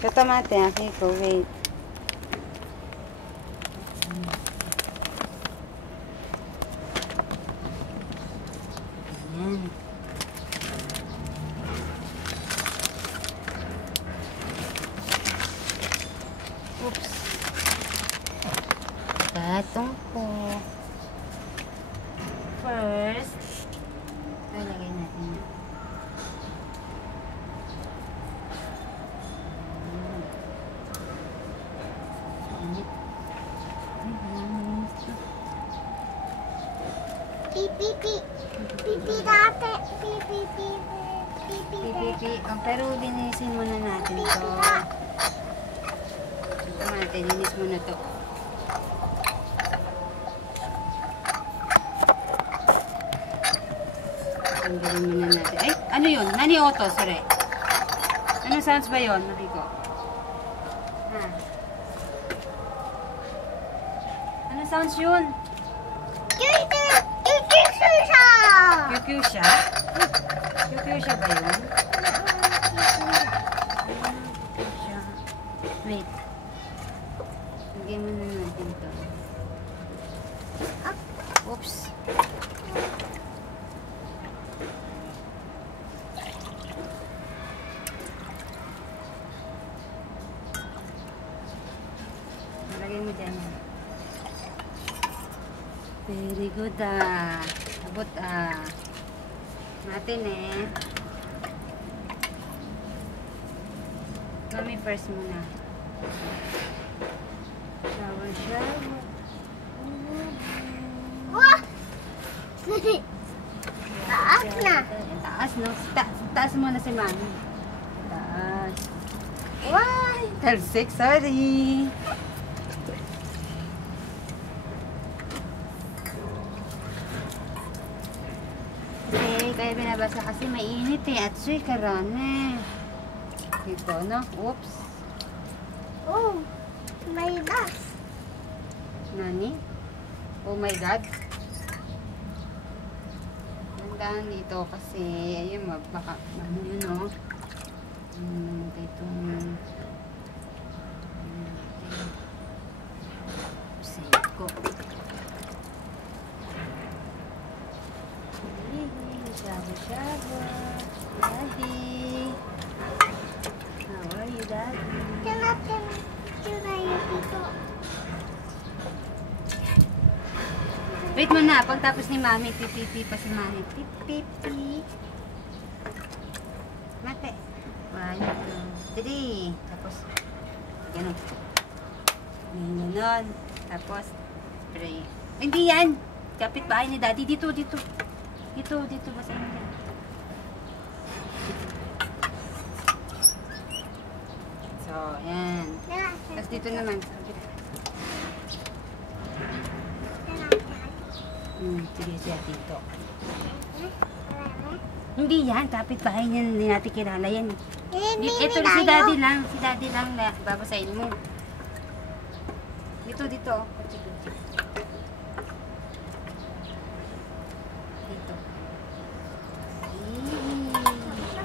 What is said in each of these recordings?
Katamate, okay ko. Wait. Ayan. Oops. Gatong po. First, lalagay natin yan. Pipi dati. Pipi. Oh, pero linisin muna natin to. Ito natin, linis muna to. Tanggalin muna natin. Ay, ano yun? Nani Otto, sorry. Anong sounds ba yun, Rico? Ha? Anong sounds yun? QQ siya? QQ siya ba yun? Wait. Lagyan muna natin to. Oops. Lagyan mo dyan. Very good abot natin Mami first muna. Shower. Wah! Taas na. Taas, no? Taas muna si Mami. Taas. Why? Talsik, sorry. Kaya binabasa kasi mainit at suy karane. Dito, no? Oops. Oh, my God. Nani? Oh my God. Tandaan dito kasi, ayun, baka, ano yun, no? Itong, save ko. Shabu. Daddy. How are you, Daddy? Wait muna, pagtapos ni Mami, pipipi pa si Mami. Pipipi. Mate. 1, 2, 3. Tapos, ganun. Ganun. Tapos, spray. Hindi yan. Kapit bahay ni Daddy. Dito. Dito basta yun yan. So, yan. Tapos dito naman. Sige siya dito. Hindi yan. Kapit bahay niyan. Hindi natin kilala yan. Ito si Daddy lang. Si Daddy lang na babasahin mo. Dito. Dito.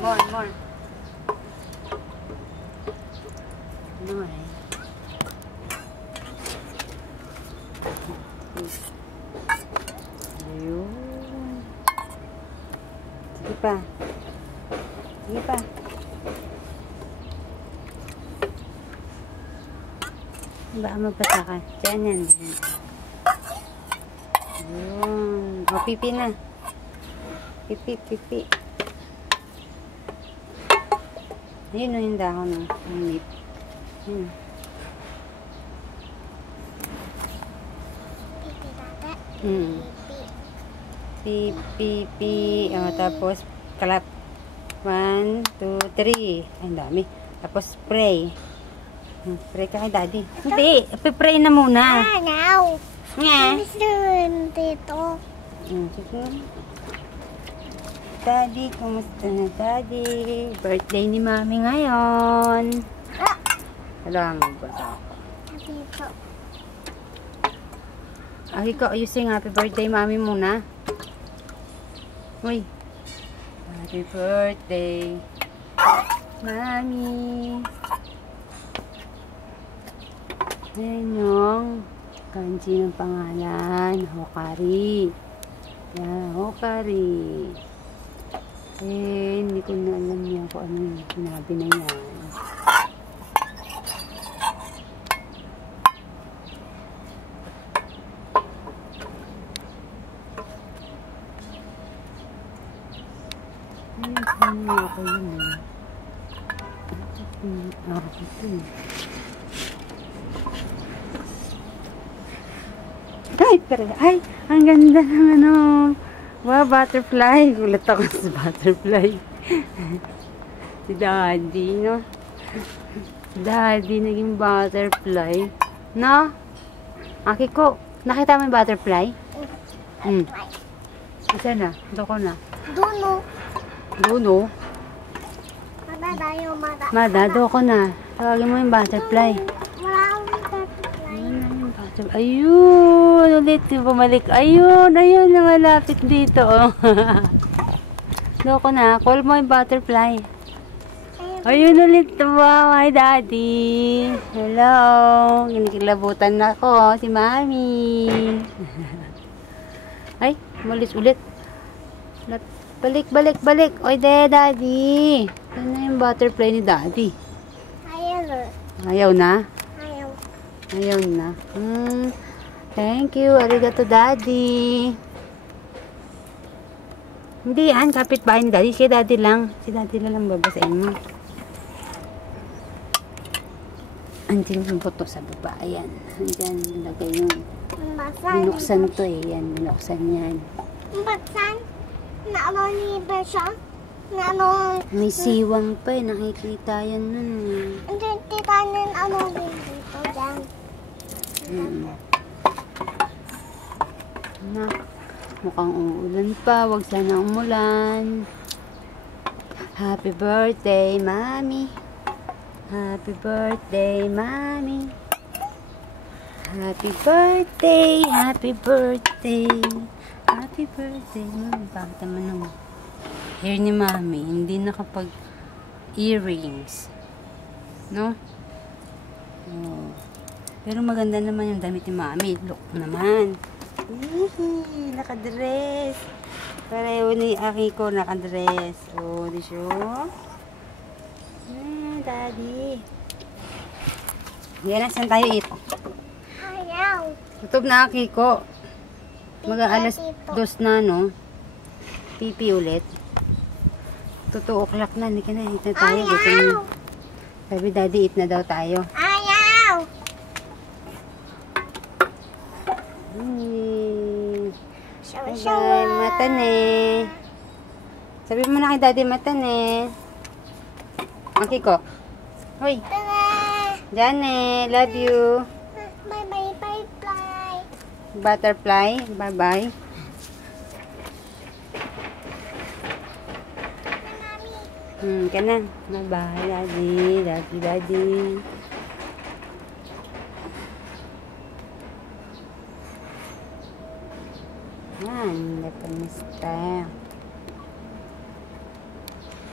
More. More. Ayun. Sige pa. Baka magpataka. Diyan yan. Ayun. O, pipi na. Pipi. Ayun o yung dahon o. Yung lip. Pipi. O, tapos clap. 1, 2, 3. Ay, ang dami. Tapos spray. Spray ka kay Daddy. Hindi. Pipray na muna. Now. Nga. Dito. Sige. Daddy, kumusta na Daddy? Birthday ni Mami ngayon. Wala nga ba ako? Dito. Ikaw, ayusin happy birthday Mami muna. Uy. Happy birthday, Mami. Ayan yung kanji ng pangalan. Hokari. Yan, Hokari. Hindi ko na alam niya kung ano yung sinabi na yan. Ano ako yun eh. Ito eh. Ay, ang ganda ng ano. Wow, butterfly. Gulat ako sa butterfly. Si Daddy, no? Si Daddy naging butterfly. No? Aki ko, nakita mo yung butterfly? Isa na, doko na. Duno. Duno? Mada tayo, mada. Mada, doko na. Tawagin mo yung butterfly. Maraming butterfly. Ayun, ulit bumalik. Ayun, namalapit dito. Oh. Doko na, call mo yung butterfly. Ayun ulit, wow, my daddy. Hello, kinikilabutan na ako, si Mami. Ay, malis ulit. Balik. Oy, daddy. Ano na yung butterfly ni daddy? Ayaw na? Ayaw na. Thank you. Arigato, daddy. Hindi yan. Kapitbahay ni daddy. Si daddy lang. Si daddy lang babasain mo. Andiyan yung buto sa baba. Ayan. Andiyan. Lagay yung binuksan to eh. Yan. Binuksan yan. Binuksan? Na ano ni Bersha? Na ano? May siwang pa eh. Nakikita yan nun eh. Hindi titanin ano din dito dyan. Mukhang uulan pa. Huwag sana umulan. Happy birthday, Mami. Happy birthday, Mami. Happy birthday. Happy birthday. Happy birthday, Mami. Bakit naman ang hair ni Mami hindi nakapag earrings? No? Oh. Pero maganda naman yung damit ni Mami. Look naman. Nakadress. Pareho ni Akiko nakadress. Oh, di siya? Daddy. Yan na, saan tayo eat? Ayaw. Tutob na Akiko. Mag-aalas 2 na, no? Pipi ulit. 2 o'clock na. Hindi ka na. Eat na tayo. Ayaw. Sabi, Daddy, eat na daw tayo. Ayaw. Bye-bye. Matane. Sabi mo na kay Daddy, matane. Akiko. Hoy. Jane, love you. Bye-bye, bye-bye. Butterfly, bye-bye. Ka na. Bye-bye, Daddy. Daddy. Yan, lepas ni style.